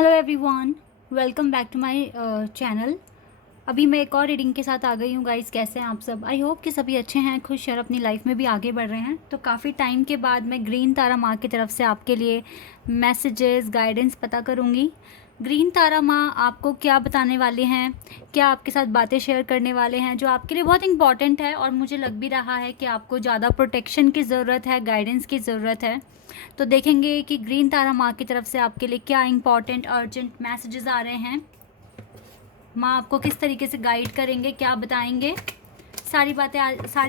Hello everyone, welcome back to my channel. अभी मैं एक और रीडिंग के साथ आ गई हूँ गाइस। कैसे हैं आप सब? आई होप कि सभी अच्छे हैं, खुश और अपनी लाइफ में भी आगे बढ़ रहे हैं। तो काफ़ी टाइम के बाद मैं ग्रीन तारा माँ की तरफ से आपके लिए मैसेजेस गाइडेंस पता करूँगी। ग्रीन तारा माँ आपको क्या बताने वाले हैं, क्या आपके साथ बातें शेयर करने वाले हैं जो आपके लिए बहुत इंपॉर्टेंट है, और मुझे लग भी रहा है कि आपको ज़्यादा प्रोटेक्शन की ज़रूरत है, गाइडेंस की ज़रूरत है। तो देखेंगे कि ग्रीन तारा माँ की तरफ से आपके लिए क्या इंपॉर्टेंट अर्जेंट मैसेजेस आ रहे हैं। माँ आपको किस तरीके से गाइड करेंगे, क्या बताएंगे, सारी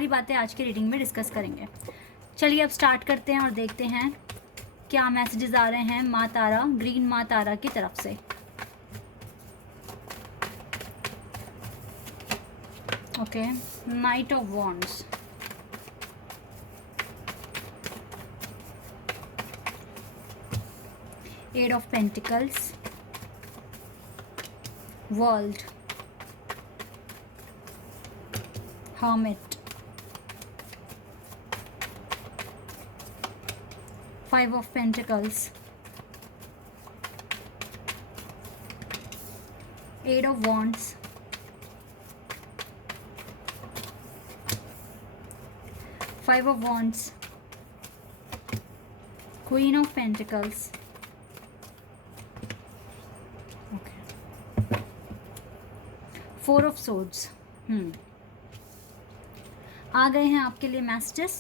बातें आज की रीडिंग में डिस्कस करेंगे। चलिए अब स्टार्ट करते हैं और देखते हैं क्या मैसेजेस आ रहे हैं माँ तारा, ग्रीन माँ तारा की तरफ से। Okay, knight of wands, eight of pentacles, world, hermit, five of pentacles, eight of wands, five of wands, queen of pentacles, okay, four of swords। आ गए हैं आपके लिए मैसेजेस।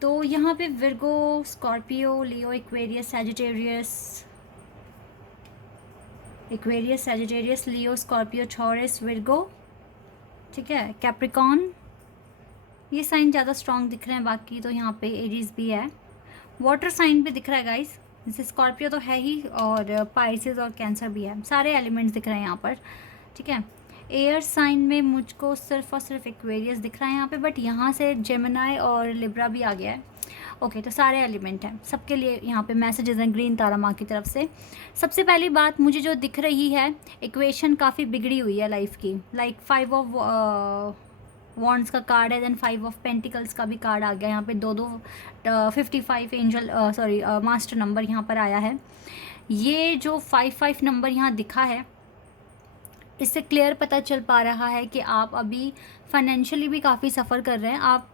तो यहाँ पे विर्गो, स्कॉर्पियो, लियो, एक्वेरियस, लियो, स्कॉर्पियो, टॉरस, विर्गो, ठीक है, Capricorn, ये साइन ज़्यादा स्ट्रॉन्ग दिख रहे हैं। बाकी तो यहाँ पे एरीज भी है, वाटर साइन भी दिख रहा है गाइस। जैसे स्कॉर्पियो तो है ही, और पाइसेस और कैंसर भी है, सारे एलिमेंट्स दिख रहे हैं यहाँ पर, ठीक है। एयर साइन में मुझको सिर्फ और सिर्फ एक्वेरियस दिख रहा है यहाँ पे, बट यहाँ से जेमिनाई और लिब्रा भी आ गया है। ओके, तो सारे एलिमेंट हैं, सबके लिए यहाँ पे मैसेजेस हैं ग्रीन तारा माँ की तरफ से। सबसे पहली बात मुझे जो दिख रही है, इक्वेशन काफ़ी बिगड़ी हुई है लाइफ की। लाइक फाइव ऑफ वॉन्ड्स का कार्ड है, देन फाइव ऑफ पेंटिकल्स का भी कार्ड आ गया यहाँ पे। दो 55 एंजल मास्टर नंबर यहाँ पर आया है। ये जो 55 नंबर यहाँ दिखा है, इससे क्लियर पता चल पा रहा है कि आप अभी फाइनेंशियली भी काफ़ी सफ़र कर रहे हैं। आप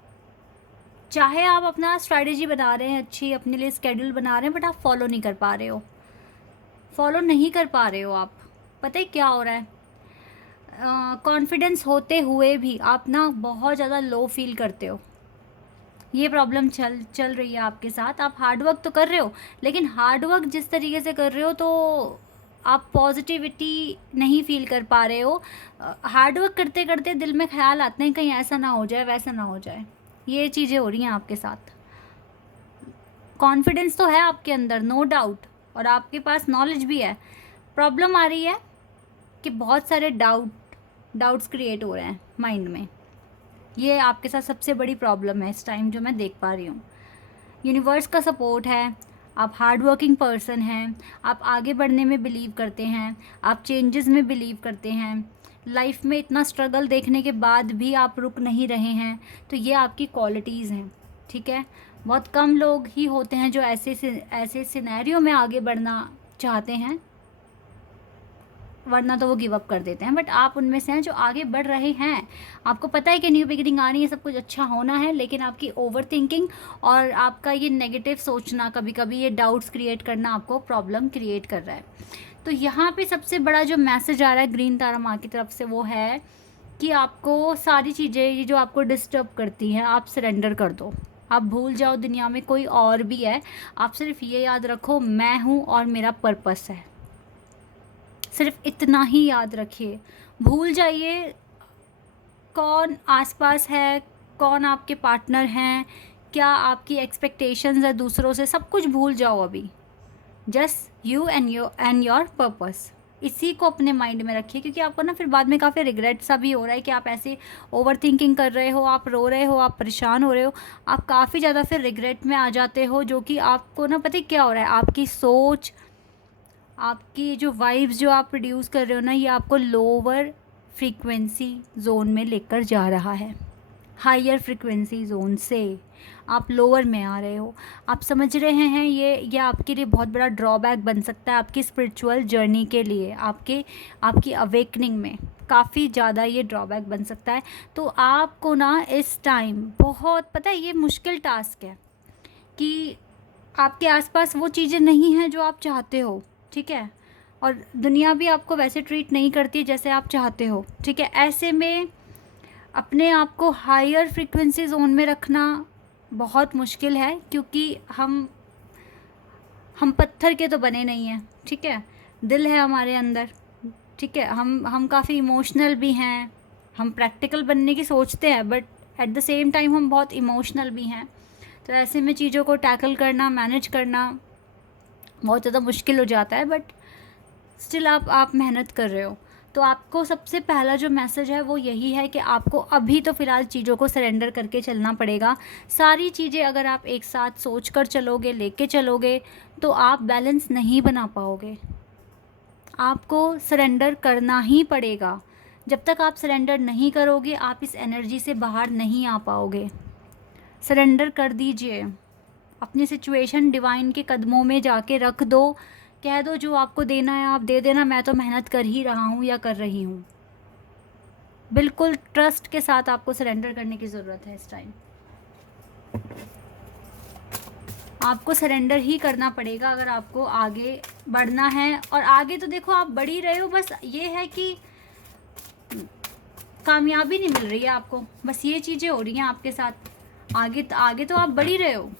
चाहे आप अपना स्ट्रैटेजी बना रहे हैं, अच्छी अपने लिए स्केड्यूल बना रहे हैं, बट आप फॉलो नहीं कर पा रहे हो, आप। पता है क्या हो रहा है? कॉन्फिडेंस होते हुए भी आप ना बहुत ज़्यादा लो फील करते हो। ये प्रॉब्लम चल रही है आपके साथ। आप हार्डवर्क तो कर रहे हो, लेकिन हार्डवर्क जिस तरीके से कर रहे हो तो आप पॉजिटिविटी नहीं फील कर पा रहे हो। हार्डवर्क करते करते दिल में ख्याल आते हैं कहीं ऐसा ना हो जाए, वैसा ना हो जाए। ये चीज़ें हो रही हैं आपके साथ। कॉन्फिडेंस तो है आपके अंदर, नो डाउट, और आपके पास नॉलेज भी है। प्रॉब्लम आ रही है कि बहुत सारे डाउट्स क्रिएट हो रहे हैं माइंड में। ये आपके साथ सबसे बड़ी प्रॉब्लम है इस टाइम जो मैं देख पा रही हूँ। यूनिवर्स का सपोर्ट है, आप हार्ड वर्किंग पर्सन हैं, आप आगे बढ़ने में बिलीव करते हैं, आप चेंजेस में बिलीव करते हैं। लाइफ में इतना स्ट्रगल देखने के बाद भी आप रुक नहीं रहे हैं, तो ये आपकी क्वालिटीज़ हैं, ठीक है। बहुत कम लोग ही होते हैं जो ऐसे सिनेरियो में आगे बढ़ना चाहते हैं, वरना तो वो गिव अप कर देते हैं। बट आप उनमें से हैं जो आगे बढ़ रहे हैं। आपको पता है कि न्यू बिगिनिंग आनी है, सब कुछ अच्छा होना है, लेकिन आपकी ओवर थिंकिंग और आपका ये नेगेटिव सोचना, कभी कभी ये डाउट्स क्रिएट करना आपको प्रॉब्लम क्रिएट कर रहा है। तो यहाँ पे सबसे बड़ा जो मैसेज आ रहा है ग्रीन तारा माँ की तरफ से, वो है कि आपको सारी चीज़ें ये जो आपको डिस्टर्ब करती हैं, आप सरेंडर कर दो। आप भूल जाओ दुनिया में कोई और भी है। आप सिर्फ ये याद रखो, मैं हूँ और मेरा पर्पस है। सिर्फ इतना ही याद रखिए। भूल जाइए कौन आसपास है, कौन आपके पार्टनर हैं, क्या आपकी एक्सपेक्टेशंस है दूसरों से, सब कुछ भूल जाओ अभी। Just you and your purpose, इसी को अपने माइंड में रखिए। क्योंकि आपको ना फिर बाद में काफ़ी रिग्रेट सा भी हो रहा है कि आप ऐसे ओवर थिंकिंग कर रहे हो, आप रो रहे हो, आप परेशान हो रहे हो, आप काफ़ी ज़्यादा फिर रिग्रेट में आ जाते हो। जो कि आपको ना पता है क्या हो रहा है, आपकी सोच, आपकी जो वाइब्स जो आप प्रोड्यूस कर रहे हो ना, ये आपको लोअर फ्रीक्वेंसी जोन में लेकर जा रहा है। हायर फ्रीक्वेंसी जोन से आप लोअर में आ रहे हो। आप समझ रहे हैं ये आपके लिए बहुत बड़ा ड्रॉबैक बन सकता है आपकी स्पिरिचुअल जर्नी के लिए, आपकी अवेकनिंग में काफ़ी ज़्यादा ये ड्रॉबैक बन सकता है। तो आपको ना इस टाइम बहुत, पता है ये मुश्किल टास्क है कि आपके आसपास वो चीज़ें नहीं हैं जो आप चाहते हो, ठीक है, और दुनिया भी आपको वैसे ट्रीट नहीं करती जैसे आप चाहते हो, ठीक है। ऐसे में अपने आप को हायर फ्रीक्वेंसी जोन में रखना बहुत मुश्किल है, क्योंकि हम पत्थर के तो बने नहीं हैं, ठीक है, दिल है हमारे अंदर, ठीक है, हम काफ़ी इमोशनल भी हैं, हम प्रैक्टिकल बनने की सोचते हैं, but at the same time हम बहुत इमोशनल भी हैं। तो ऐसे में चीज़ों को टैकल करना, मैनेज करना बहुत ज़्यादा मुश्किल हो जाता है, बट स्टिल आप मेहनत कर रहे हो। तो आपको सबसे पहला जो मैसेज है वो यही है कि आपको अभी तो फ़िलहाल चीज़ों को सरेंडर करके चलना पड़ेगा। सारी चीज़ें अगर आप एक साथ सोच कर चलोगे, लेके चलोगे, तो आप बैलेंस नहीं बना पाओगे। आपको सरेंडर करना ही पड़ेगा। जब तक आप सरेंडर नहीं करोगे, आप इस एनर्जी से बाहर नहीं आ पाओगे। सरेंडर कर दीजिए, अपनी सिचुएशन डिवाइन के कदमों में जाके रख दो, कह दो जो आपको देना है आप दे देना, मैं तो मेहनत कर ही रहा हूँ या कर रही हूँ। बिल्कुल ट्रस्ट के साथ आपको सरेंडर करने की ज़रूरत है। इस टाइम आपको सरेंडर ही करना पड़ेगा अगर आपको आगे बढ़ना है। और आगे तो देखो आप बढ़ ही रहे हो, बस ये है कि कामयाबी नहीं मिल रही है आपको, बस ये चीज़ें हो रही हैं आपके साथ। आगे तो आप बढ़ ही रहे हो,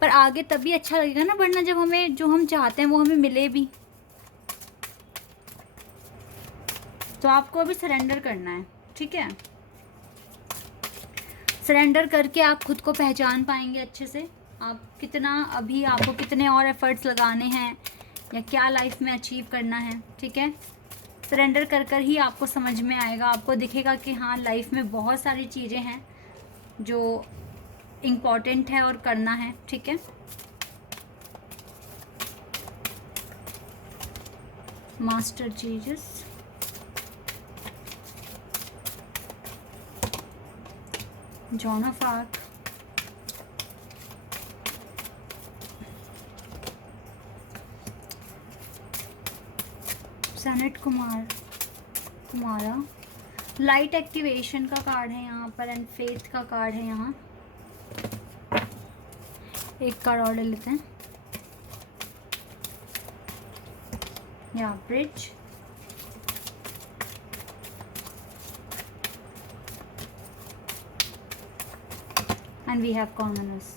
पर आगे तभी अच्छा लगेगा ना बढ़ना, जब हमें जो हम चाहते हैं वो हमें मिले भी। तो आपको अभी सरेंडर करना है, ठीक है। सरेंडर करके आप खुद को पहचान पाएंगे अच्छे से, आप कितना, अभी आपको कितने और एफर्ट्स लगाने हैं या क्या लाइफ में अचीव करना है, ठीक है। सरेंडर कर कर ही आपको समझ में आएगा, आपको दिखेगा कि हाँ लाइफ में बहुत सारी चीज़ें हैं जो इम्पॉर्टेंट है और करना है, ठीक है। Master Jesus, John of arc, senate Kumara, light activation का कार्ड है यहाँ पर, एंड फेथ का कार्ड है यहाँ। एक कार्ड और ले लेते हैं, या bridge, and we have commoners.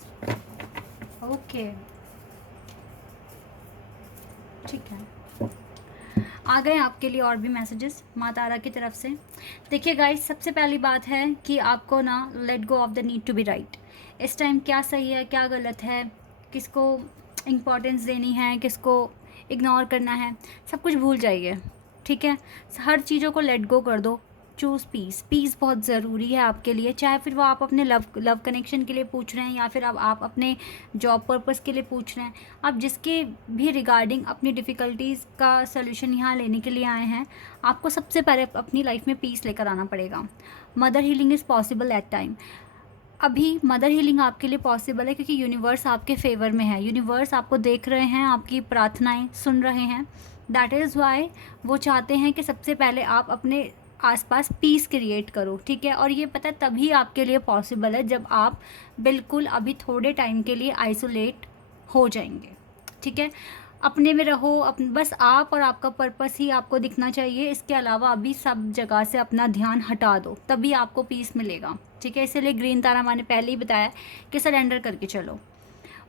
Okay, ठीक है, आ गए आपके लिए और भी मैसेजेस माँ तारा की तरफ से। देखिए गाइस, सबसे पहली बात है कि आपको ना let go of the need to be right. इस टाइम क्या सही है क्या गलत है, किसको इम्पोर्टेंस देनी है, किसको इग्नोर करना है, सब कुछ भूल जाइए, ठीक है। हर चीज़ों को लेट गो कर दो। Choose piece. पीस बहुत ज़रूरी है आपके लिए, चाहे फिर वो आप अपने लव कनेक्शन के लिए पूछ रहे हैं या फिर अब आप अपने जॉब पर्पस के लिए पूछ रहे हैं, आप जिसके भी रिगार्डिंग अपनी डिफ़िकल्टीज़ का सलूशन यहाँ लेने के लिए आए हैं, आपको सबसे पहले अपनी लाइफ में पीस लेकर आना पड़ेगा। Mother healing is possible at time. अभी मदर हीलिंग आपके लिए पॉसिबल है क्योंकि यूनिवर्स आपके फेवर में है, यूनिवर्स आपको देख रहे हैं, आपकी प्रार्थनाएं सुन रहे हैं। दैट इज़ वाई वो चाहते हैं कि सबसे पहले आप अपने आसपास पीस क्रिएट करो, ठीक है। और ये पता है तभी आपके लिए पॉसिबल है जब आप बिल्कुल अभी थोड़े टाइम के लिए आइसोलेट हो जाएंगे, ठीक है। अपने में रहो, बस आप और आपका पर्पस ही आपको दिखना चाहिए। इसके अलावा अभी सब जगह से अपना ध्यान हटा दो, तभी आपको पीस मिलेगा, ठीक है। इसीलिए ग्रीन तारा मैंने पहले ही बताया कि सरेंडर करके चलो।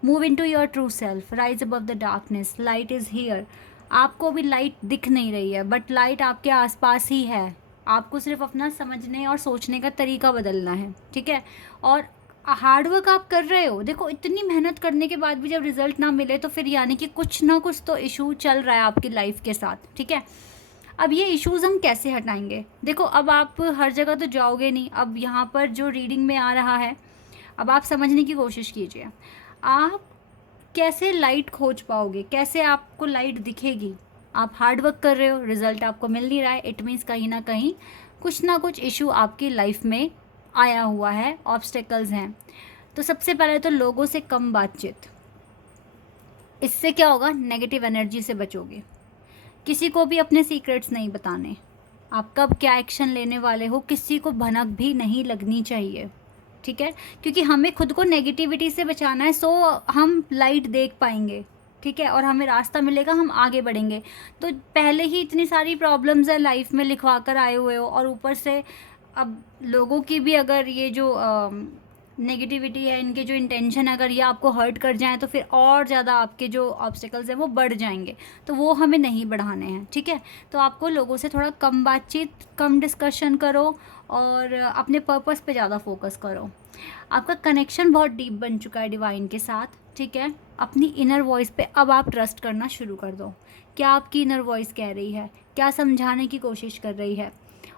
Move into your true self, rise above the darkness, light is here. आपको भी लाइट दिख नहीं रही है, बट लाइट आपके आसपास ही है। आपको सिर्फ अपना समझने और सोचने का तरीका बदलना है, ठीक है। और हार्डवर्क आप कर रहे हो, देखो इतनी मेहनत करने के बाद भी जब रिजल्ट ना मिले तो फिर यानी कि कुछ ना कुछ तो इशू चल रहा है आपकी लाइफ के साथ, ठीक है। अब ये इश्यूज़ हम कैसे हटाएंगे? देखो अब आप हर जगह तो जाओगे नहीं, अब यहाँ पर जो रीडिंग में आ रहा है, अब आप समझने की कोशिश कीजिए। आप कैसे लाइट खोज पाओगे, कैसे आपको लाइट दिखेगी? आप हार्ड वर्क कर रहे हो, रिजल्ट आपको मिल नहीं रहा है, इट मीन्स कहीं ना कहीं कुछ ना कुछ इशू आपकी लाइफ में आया हुआ है, ऑब्स्टेकल्स हैं। तो सबसे पहले तो लोगों से कम बातचीत। इससे क्या होगा, नेगेटिव एनर्जी से बचोगे। किसी को भी अपने सीक्रेट्स नहीं बताने, आप कब क्या एक्शन लेने वाले हो किसी को भनक भी नहीं लगनी चाहिए, ठीक है, क्योंकि हमें खुद को नेगेटिविटी से बचाना है, सो हम लाइट देख पाएंगे, ठीक है, और हमें रास्ता मिलेगा, हम आगे बढ़ेंगे। तो पहले ही इतनी सारी प्रॉब्लम्स है लाइफ में लिखवा कर आए हुए हो, और ऊपर से अब लोगों की भी अगर ये जो नेगेटिविटी है, इनके जो इंटेंशन है, अगर ये आपको हर्ट कर जाएं तो फिर और ज़्यादा आपके जो ऑब्स्टिकल्स हैं वो बढ़ जाएंगे, तो वो हमें नहीं बढ़ाने हैं, ठीक है। तो आपको लोगों से थोड़ा कम बातचीत, कम डिस्कशन करो और अपने पर्पस पे ज़्यादा फोकस करो। आपका कनेक्शन बहुत डीप बन चुका है डिवाइन के साथ, ठीक है। अपनी इनर वॉइस पे अब आप ट्रस्ट करना शुरू कर दो। क्या आपकी इनर वॉइस कह रही है, क्या समझाने की कोशिश कर रही है,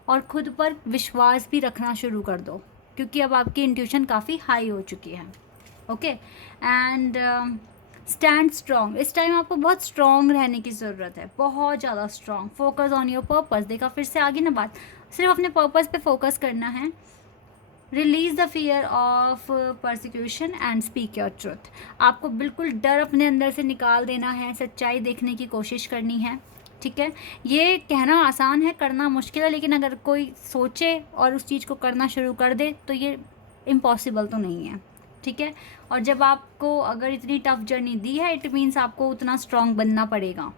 और खुद पर विश्वास भी रखना शुरू कर दो, क्योंकि अब आपकी इंट्यूशन काफ़ी हाई हो चुकी है। Okay, and stand strong. इस टाइम आपको बहुत स्ट्रॉन्ग रहने की ज़रूरत है, बहुत ज़्यादा strong. Focus on your purpose. देखा फिर से आगे ना बात, सिर्फ अपने पर्पस पे फोकस करना है। Release the fear of persecution and speak your truth. आपको बिल्कुल डर अपने अंदर से निकाल देना है, सच्चाई देखने की कोशिश करनी है, ठीक है। ये कहना आसान है, करना मुश्किल है, लेकिन अगर कोई सोचे और उस चीज़ को करना शुरू कर दे तो ये इम्पॉसिबल तो नहीं है, ठीक है। और जब आपको अगर इतनी टफ जर्नी दी है, इट मीन्स आपको उतना स्ट्रॉन्ग बनना पड़ेगा।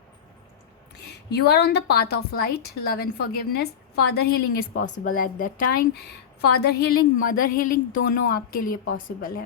You are on the path of light, love and forgiveness. Father healing is possible at that time. Father healing, mother healing दोनों आपके लिए पॉसिबल है।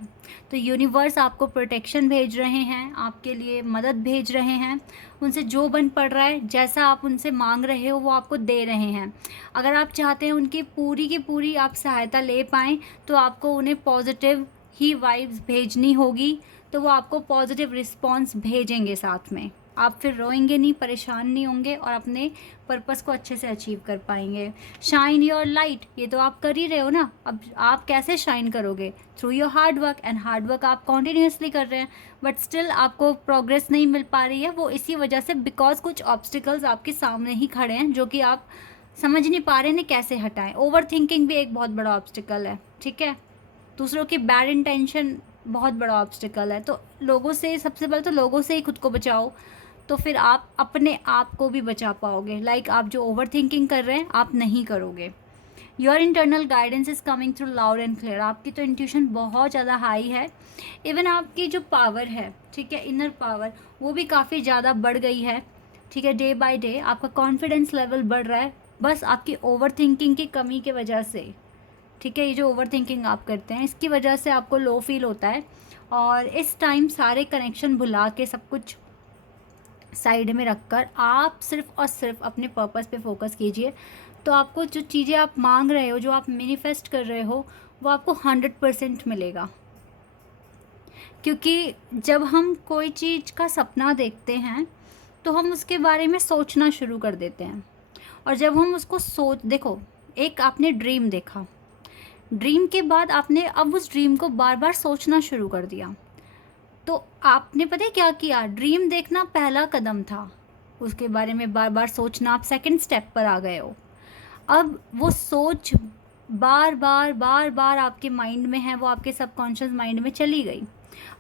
तो यूनिवर्स आपको प्रोटेक्शन भेज रहे हैं, आपके लिए मदद भेज रहे हैं। उनसे जो बन पड़ रहा है, जैसा आप उनसे मांग रहे हो वो आपको दे रहे हैं। अगर आप चाहते हैं उनकी पूरी की पूरी आप सहायता ले पाएँ तो आपको उन्हें पॉजिटिव ही वाइब्स भेजनी होगी, तो वो आपको पॉजिटिव रिस्पॉन्स भेजेंगे साथ में। आप फिर रोएंगे नहीं, परेशान नहीं होंगे और अपने पर्पस को अच्छे से अचीव कर पाएंगे। शाइन योर लाइट, ये तो आप कर ही रहे हो ना। अब आप कैसे शाइन करोगे? Through your hard work, and hard work आप कॉन्टीन्यूसली कर रहे हैं, बट स्टिल आपको प्रोग्रेस नहीं मिल पा रही है। वो इसी वजह से, बिकॉज कुछ ऑब्स्टिकल्स आपके सामने ही खड़े हैं जो कि आप समझ नहीं पा रहे हैं कैसे हटाएं। ओवर थिंकिंग भी एक बहुत बड़ा ऑब्स्टिकल है, ठीक है। दूसरों की बैड इंटेंशन बहुत बड़ा ऑब्स्टिकल है। तो लोगों से, सबसे पहले तो लोगों से ही खुद को बचाओ, तो फिर आप अपने आप को भी बचा पाओगे। लाइक आप जो ओवर थिंकिंग कर रहे हैं आप नहीं करोगे। Your internal guidance is coming through loud and clear. आपकी तो इंट्यूशन बहुत ज़्यादा हाई है। इवन आपकी जो पावर है, ठीक है, इनर पावर, वो भी काफ़ी ज़्यादा बढ़ गई है, ठीक है। डे बाय डे आपका कॉन्फिडेंस लेवल बढ़ रहा है, बस आपकी ओवर थिंकिंग की कमी की वजह से, ठीक है। ये जो ओवर थिंकिंग आप करते हैं इसकी वजह से आपको लो फील होता है। और इस टाइम सारे कनेक्शन भुला के, सब कुछ साइड में रखकर आप सिर्फ और सिर्फ अपने पर्पस पे फोकस कीजिए। तो आपको जो चीज़ें आप मांग रहे हो, जो आप मैनिफेस्ट कर रहे हो, वो आपको 100% मिलेगा। क्योंकि जब हम कोई चीज़ का सपना देखते हैं तो हम उसके बारे में सोचना शुरू कर देते हैं, और जब हम उसको देखो, एक आपने ड्रीम देखा, ड्रीम के बाद आपने अब उस ड्रीम को बार बार सोचना शुरू कर दिया, तो आपने पता है क्या किया? ड्रीम देखना पहला कदम था, उसके बारे में बार बार सोचना आप सेकंड स्टेप पर आ गए हो। अब वो सोच बार बार बार बार आपके माइंड में है, वो आपके सबकॉन्शियस माइंड में चली गई।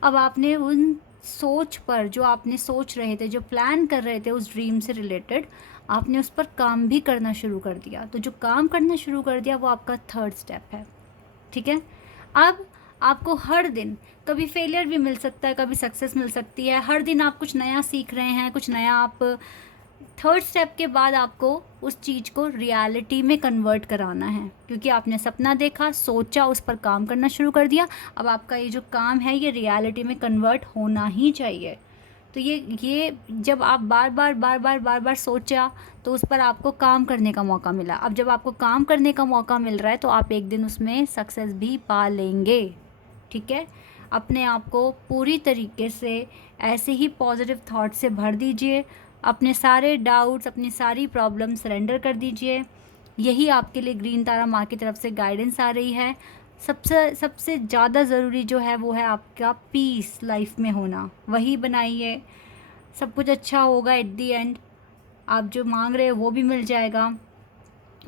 अब आपने उन सोच पर, जो आपने सोच रहे थे, जो प्लान कर रहे थे उस ड्रीम से रिलेटेड, आपने उस पर काम भी करना शुरू कर दिया। तो जो काम करना शुरू कर दिया वो आपका थर्ड स्टेप है, ठीक है। अब आपको हर दिन कभी फेलियर भी मिल सकता है, कभी सक्सेस मिल सकती है। हर दिन आप कुछ नया सीख रहे हैं, कुछ नया आप थर्ड स्टेप के बाद आपको उस चीज़ को रियलिटी में कन्वर्ट कराना है, क्योंकि आपने सपना देखा, सोचा, उस पर काम करना शुरू कर दिया। अब आपका ये जो काम है ये रियलिटी में कन्वर्ट होना ही चाहिए। तो ये जब आप बार बार सोचा तो उस पर आपको काम करने का मौका मिला। अब जब आपको काम करने का मौका मिल रहा है तो आप एक दिन उसमें सक्सेस भी पा लेंगे, ठीक है। अपने आप को पूरी तरीके से ऐसे ही पॉजिटिव थॉट से भर दीजिए। अपने सारे डाउट्स, अपनी सारी प्रॉब्लम सरेंडर कर दीजिए। यही आपके लिए ग्रीन तारा माँ की तरफ से गाइडेंस आ रही है। सबसे ज़्यादा ज़रूरी जो है वो है आपका पीस लाइफ में होना, वही बनाइए। सब कुछ अच्छा होगा एट दी एंड। आप जो मांग रहे हो वो भी मिल जाएगा,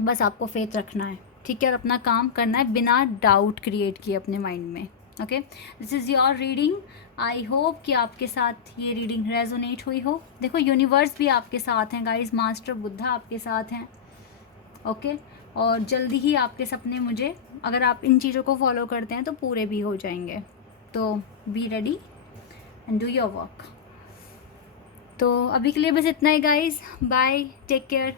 बस आपको फेथ रखना है, ठीक है, और अपना काम करना है बिना डाउट क्रिएट किए अपने माइंड में। Okay, this is your reading. I hope कि आपके साथ ये रीडिंग रेजोनेट हुई हो। देखो यूनिवर्स भी आपके साथ हैं गाइस, मास्टर बुद्धा आपके साथ हैं। ओके, और जल्दी ही आपके सपने मुझे, अगर आप इन चीज़ों को फॉलो करते हैं तो पूरे भी हो जाएंगे। तो be ready and do your work. तो अभी के लिए बस इतना ही गाइस, बाय, टेक केयर।